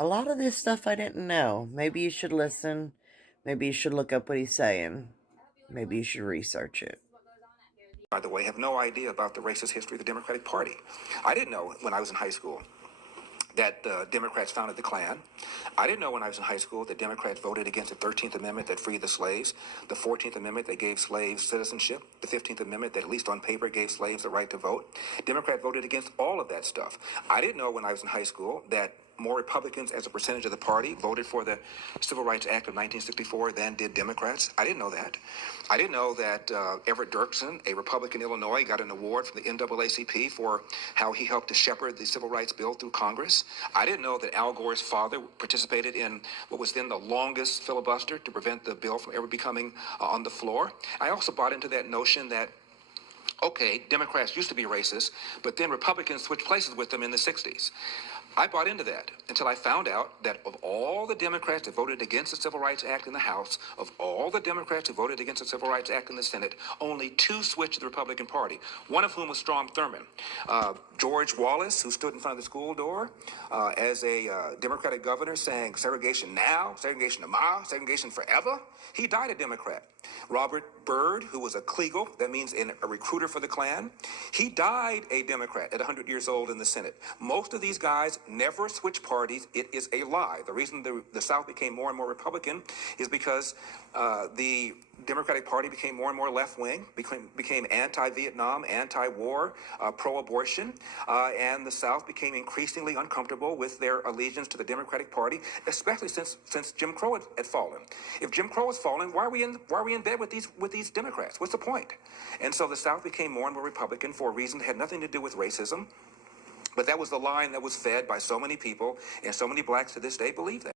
A lot of this stuff I didn't know. Maybe you should listen. Maybe you should look up what he's saying. Maybe you should research it. By the way, have no idea about the racist history of the Democratic Party. I didn't know when I was in high school that the Democrats founded the Klan. I didn't know when I was in high school that Democrats voted against the 13th Amendment that freed the slaves, the 14th Amendment that gave slaves citizenship, the 15th Amendment that, at least on paper, gave slaves the right to vote. Democrats voted against all of that stuff. I didn't know when I was in high school that more Republicans as a percentage of the party voted for the Civil Rights Act of 1964 than did Democrats. I didn't know that. I didn't know that Everett Dirksen, a Republican in Illinois, got an award from the NAACP for how he helped to shepherd the Civil Rights Bill through Congress. I didn't know that Al Gore's father participated in what was then the longest filibuster to prevent the bill from ever becoming on the floor. I also bought into that notion that okay, Democrats used to be racist, but then Republicans switched places with them in the 60s. I bought into that until I found out that of all the Democrats that voted against the Civil Rights Act in the House, of all the Democrats who voted against the Civil Rights Act in the Senate, only two switched to the Republican Party, one of whom was Strom Thurmond. George Wallace, who stood in front of the school door as a Democratic governor saying segregation now, segregation tomorrow, segregation forever, he died a Democrat. Robert Byrd, who was a Kliegel, that means a recruiter for the Klan, he died a Democrat at 100 years old in the Senate. Most of these guys never switched parties. It is a lie. The reason the South became more and more Republican is because the Democratic Party became more and more left-wing, became anti-Vietnam, anti-war, pro-abortion, and the South became increasingly uncomfortable with their allegiance to the Democratic Party, especially since Jim Crow had fallen. If Jim Crow has fallen, why are we in bed with these Democrats? What's the point? And so the South became more and more Republican for a reason that had nothing to do with racism, but that was the line that was fed by so many people, and so many blacks to this day believe that.